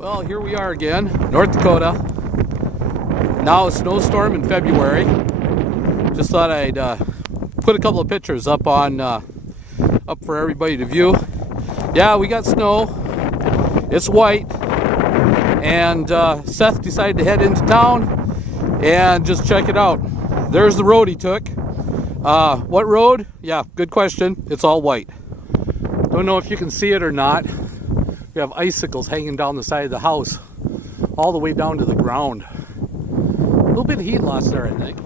Well, here we are again, North Dakota. Now a snowstorm in February. Just thought I'd put a couple of pictures up for everybody to view. Yeah, we got snow. It's white, and Seth decided to head into town and just check it out. There's the road he took. What road? Yeah, good question. It's all white. Don't know if you can see it or not. We have icicles hanging down the side of the house, all the way down to the ground. A little bit of heat loss there, I think.